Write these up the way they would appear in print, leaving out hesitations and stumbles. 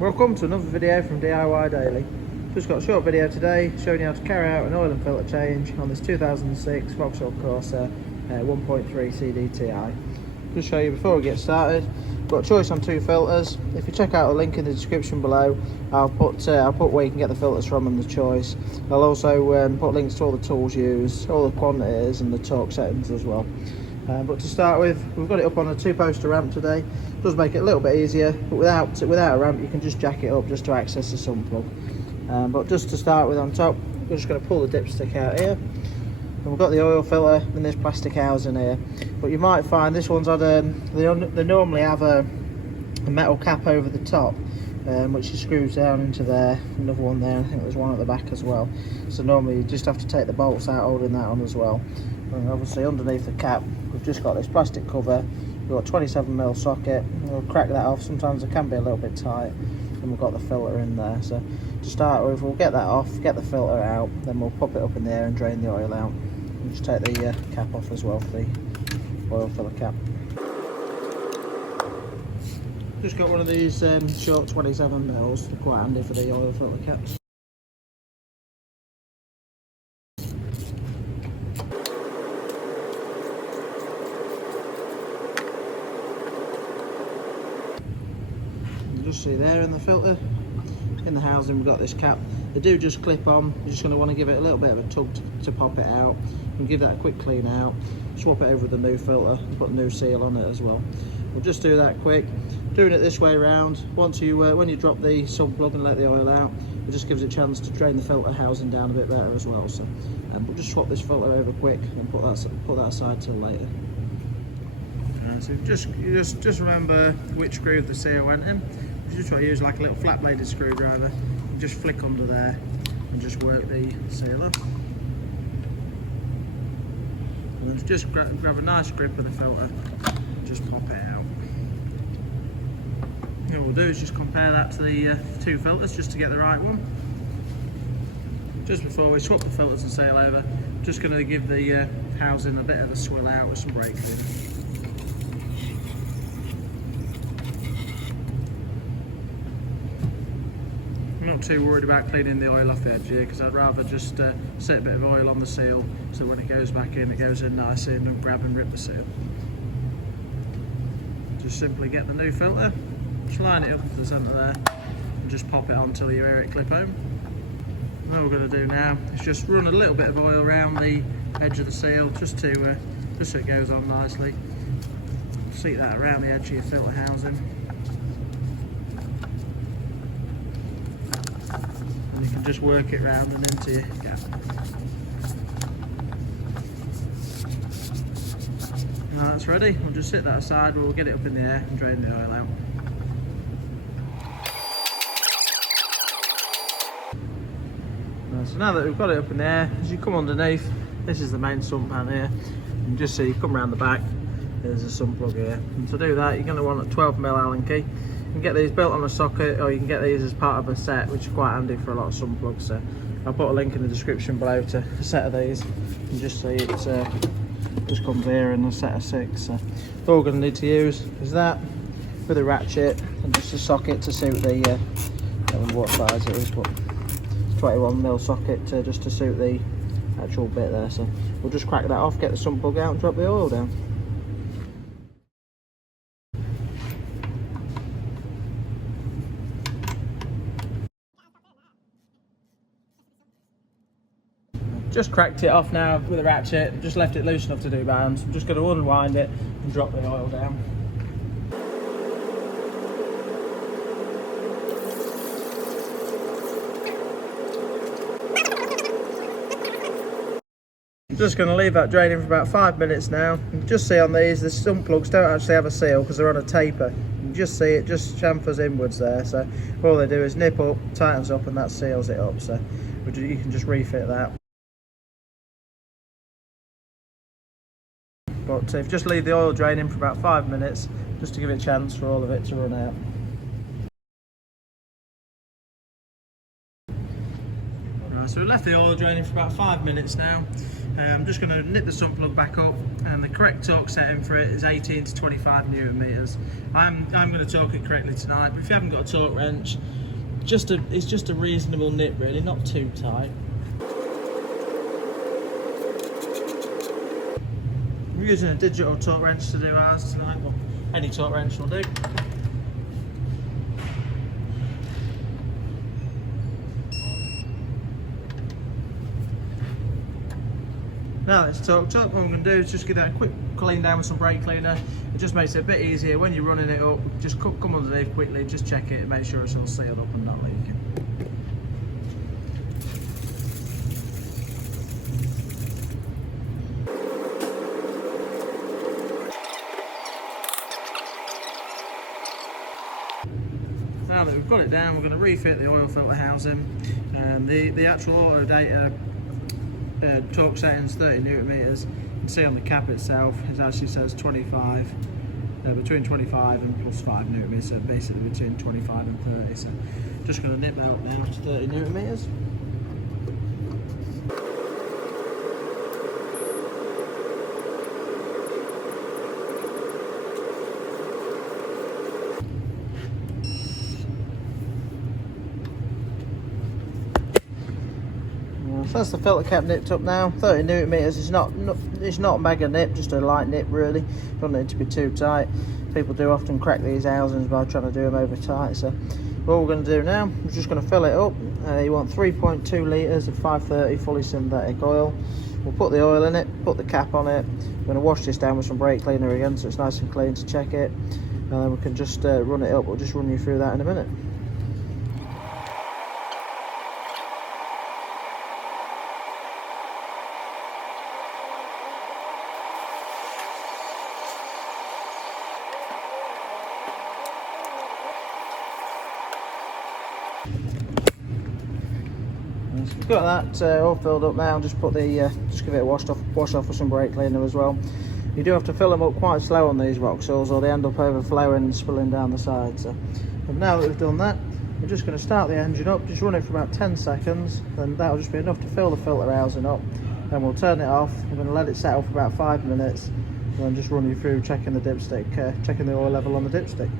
Welcome to another video from DIY Daily. Just got a short video today showing you how to carry out an oil and filter change on this 2006 Vauxhall Corsa 1.3 CDTI. Just show you before we get started. Got a choice on two filters. If you check out the link in the description below, I'll put where you can get the filters from and the choice. I'll also put links to all the tools used, all the quantities and the torque settings as well. But to start with, we've got it up on a 2-poster ramp today. It does make it a little bit easier, but without a ramp you can just jack it up just to access the sump plug. But just to start with, on top we're just going to pull the dipstick out here, and we've got the oil filter in this plastic housing here. But you might find this one's had they normally have a metal cap over the top, which screws down into there. Another one there, I think there's one at the back as well. So normally you just have to take the bolts out holding that on as well. And obviously underneath the cap we've just got this plastic cover. We've got a 27mm socket. We'll crack that off. Sometimes it can be a little bit tight, and we've got the filter in there. So to start with, we'll get that off, get the filter out, then we'll pop it up in the air and drain the oil out. We'll just take the cap off as well for the oil filler cap. Just got one of these short 27mm, they're quite handy for the oil filter caps. Just see there in the filter, in the housing we've got this cap. They do just clip on. You're just going to want to give it a little bit of a tug to pop it out, and give that a quick clean out, swap it over with the new filter and put a new seal on it as well. We'll just do that quick, doing it this way around. Once you when you drop the sump plug and let the oil out, it just gives it a chance to drain the filter housing down a bit better as well. So we'll just swap this filter over quick and put that aside till later. So just remember which groove the seal went in. You just try to use like a little flat bladed screwdriver, just flick under there and just work the seal up. And then just grab a nice grip of the filter and just pop it out. And what we'll do is just compare that to the two filters just to get the right one. Just before we swap the filters and seal over, just going to give the housing a bit of a swill out with some brake cleaner. I'm not too worried about cleaning the oil off the edge here, because I'd rather just set a bit of oil on the seal so when it goes back in, it goes in nicely and don't grab and rip the seal. Just simply get the new filter, just line it up to the centre there and just pop it on until you hear it clip home. And all we're going to do now is just run a little bit of oil around the edge of the seal just so it goes on nicely. Seat that around the edge of your filter housing. You can just work it round and into your gap. Now that's ready, we'll just sit that aside, we'll get it up in the air and drain the oil out. So now that we've got it up in the air, as you come underneath, this is the main sump pan here. You can just see, you come around the back, there's a sump plug here. And to do that, you're going to want a 12mm Allen key. You can get these built on a socket, or you can get these as part of a set, which is quite handy for a lot of sump plugs. So I'll put a link in the description below to a set of these. You can just see it's just comes here in a set of 6. So all we're going to need to use is that with a ratchet and just a socket to suit the I don't know what size it is, but 21mm socket just to suit the actual bit there. So we'll just crack that off, get the sump plug out and drop the oil down. Just cracked it off now with a ratchet, just left it loose enough to do bands. I'm just going to unwind it and drop the oil down. I'm just going to leave that draining for about 5 minutes now. You can just see on these, the sump plugs don't actually have a seal because they're on a taper. You can just see it just chamfers inwards there. So all they do is nip up, tightens up, and that seals it up. So you can just refit that. But if you just leave the oil draining for about 5 minutes, just to give it a chance for all of it to run out. Right, so we left the oil draining for about 5 minutes now. I'm just going to nip the sump plug back up, and the correct torque setting for it is 18 to 25 Newton meters. I'm going to torque it correctly tonight, but if you haven't got a torque wrench, it's just a reasonable nip really, not too tight. I'm using a digital torque wrench to do ours tonight, but any torque wrench will do. Now that it's torqued up, what I'm going to do is just give that a quick clean down with some brake cleaner. It just makes it a bit easier when you're running it up. Just come underneath quickly, just check it and make sure it's all sealed up and not leaking. Now that we've got it down, we're going to refit the oil filter housing. The actual auto data torque settings 30 Newton meters. You can see on the cap itself it actually says 25, between 25 and plus 5 Newton meters, so basically between 25 and 30. So just going to nip out now to 30 Newton meters. So that's the filter cap nipped up now. 30 Newton meters. It's not a mega nip, just a light nip really. Don't need to be too tight. People do often crack these housings by trying to do them over tight. So what we're going to do now, we're just going to fill it up. You want 3.2 litres of 530 fully synthetic oil. We'll put the oil in it, put the cap on it. We're going to wash this down with some brake cleaner again so it's nice and clean to check it. And then we can just run it up. We'll just run you through that in a minute. So we've got that all filled up now. Just put the just give it a wash off with some brake cleaner as well. You do have to fill them up quite slow on these Vauxhalls, or they end up overflowing and spilling down the side. So now that we've done that, we're just going to start the engine up. Just run it for about 10 seconds, then that'll just be enough to fill the filter housing up. Then we'll turn it off. We're going to let it settle for about 5 minutes, and then just run you through checking the dipstick, checking the oil level on the dipstick.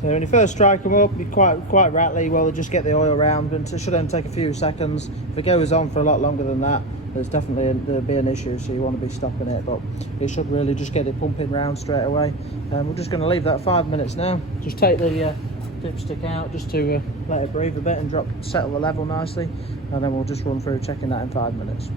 So when you first strike them up, you're quite rattly. Well, they just get the oil round, and it should only take a few seconds. If it goes on for a lot longer than that, there'll be an issue. So you want to be stopping it, but it should really just get it pumping round straight away. We're just going to leave that 5 minutes now. Just take the dipstick out just to let it breathe a bit and settle the level nicely, and then we'll just run through checking that in 5 minutes.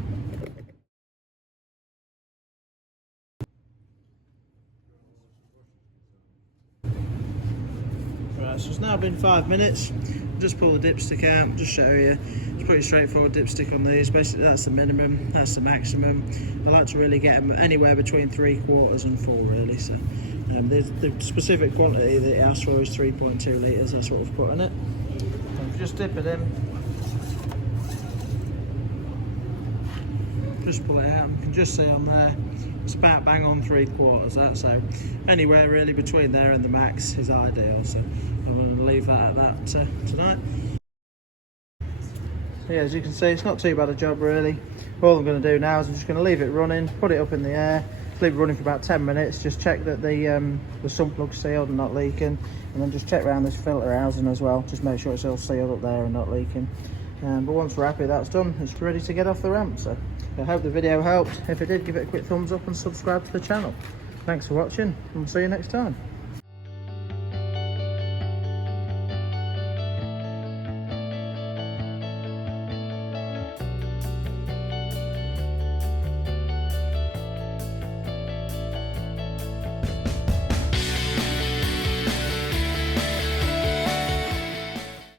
Right, so it's now been 5 minutes. Just pull the dipstick out, just show you. It's pretty straightforward dipstick on these. Basically that's the minimum, that's the maximum. I like to really get them anywhere between 3/4 and 4 really. So the specific quantity that it asks for is 3.2 litres, that's what we've put in it. And if you just dip it in, just pull it out, you can just see on there, it's about bang on 3/4 that, so anywhere really between there and the max is ideal. So I'm going to leave that at that tonight. So yeah, as you can see, it's not too bad a job really. All I'm going to do now is I'm just going to leave it running, put it up in the air, leave it running for about 10 minutes, just check that the sump plug's sealed and not leaking, and then just check around this filter housing as well, just make sure it's all sealed up there and not leaking. But once we're happy that's done, it's ready to get off the ramp. So I hope the video helped. If it did, give it a quick thumbs up and subscribe to the channel. Thanks for watching, and we'll see you next time.